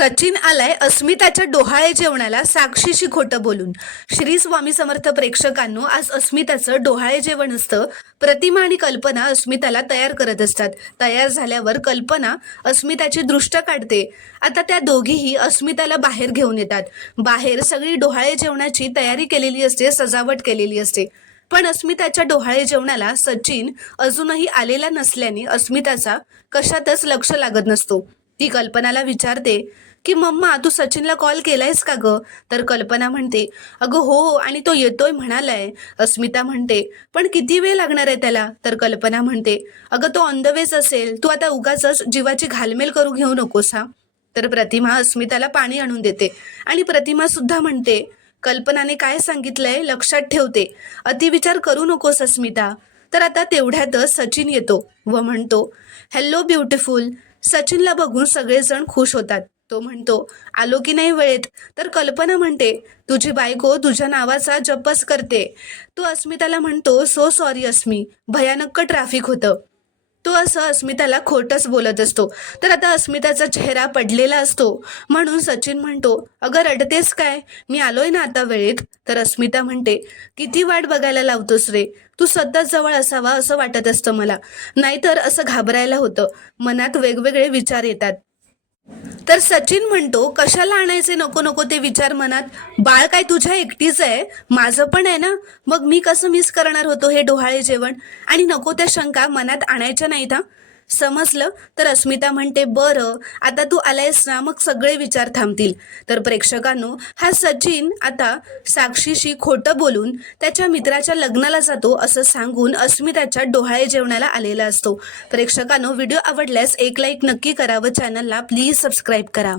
सचिन आलाय अस्मिताच्या डोहाळे जेवणाला साक्षीशी खोटं बोलून. श्री स्वामी समर्थ प्रेक्षकांनो, आज अस्मिताचं डोहाळे जेवण असतं. प्रतिमा आणि कल्पना अस्मिताला तयार करत असतात. तयार झाल्यावर कल्पना अस्मिताची दृष्ट काढते. आता त्या दोघीही अस्मिताला बाहेर घेऊन येतात. बाहेर सगळी डोहाळे जेवणाची तयारी केलेली असते, सजावट केलेली असते. पण अस्मिताच्या डोहाळे जेवणाला सचिन अजूनही आलेला नसल्याने अस्मिताचा कशातच लक्ष लागत नसतो. ती कल्पनाला विचारते की मम्मा, तू सचिनला कॉल केलायस का ग? तर कल्पना म्हणते, अगं हो, आणि तो येतोय म्हणालाय. अस्मिता म्हणते, पण किती वेळ लागणार आहे त्याला? तर कल्पना म्हणते, अगं तो ऑन द वेच असेल, तू आता उगाच जीवाची घालमेल करू घेऊ नकोस हा. तर प्रतिमा अस्मिताला पाणी आणून देते आणि प्रतिमा सुद्धा म्हणते, कल्पनाने काय सांगितलंय लक्षात ठेवते, अतिविचार करू नकोस अस्मिता. तर आता तेवढ्यातच सचिन येतो व म्हणतो, हॅलो ब्युटिफुल. सचिनला बघून सगळेजण खुश होतात. तो म्हणतो, आलो की नाही वेळेत? तर कल्पना म्हणते, तुझी बायको तुझ्या नावाचा जपच करते. तो अस्मिताला म्हणतो, सो सॉरी अस्मी, भयानक ट्रॅफिक होतं. तो असं अस्मिताला खोटंच बोलत असतो. तर आता अस्मिताचा चेहरा पडलेला असतो. म्हणून सचिन म्हणतो, अगं रडतेस काय? मी आलोय ना आता वेळेत. तर अस्मिता म्हणते, किती वाट बघायला लावतोस रे? तू सतत जवळ असावा असं वाटत असतं मला, नाहीतर असं घाबरायला होतं. मनात वेगवेगळे विचार येतात. तर सचिन म्हणतो, कशाला आणायचे नको नको ते विचार मनात? बाळ काय तुझ्या एकटीच आहे? माझं पण आहे ना. मग मी कसं मिस करणार होतो हे डोहाळे जेवण? आणि नको त्या शंका मनात आणायच्या नाहीत हा. समजलं? तर अस्मिता म्हणते, बरं, आता तू आलायस ना, मग सगळे विचार थांबतील. तर प्रेक्षकांनो, हा सचिन आता साक्षीशी खोटं बोलून त्याच्या मित्राच्या लग्नाला जातो असं सांगून अस्मिताच्या डोहाळे जेवणाला आलेला असतो. प्रेक्षकांनो, व्हिडिओ आवडल्यास एक लाईक नक्की करा व चॅनलला प्लीज सबस्क्राईब करा.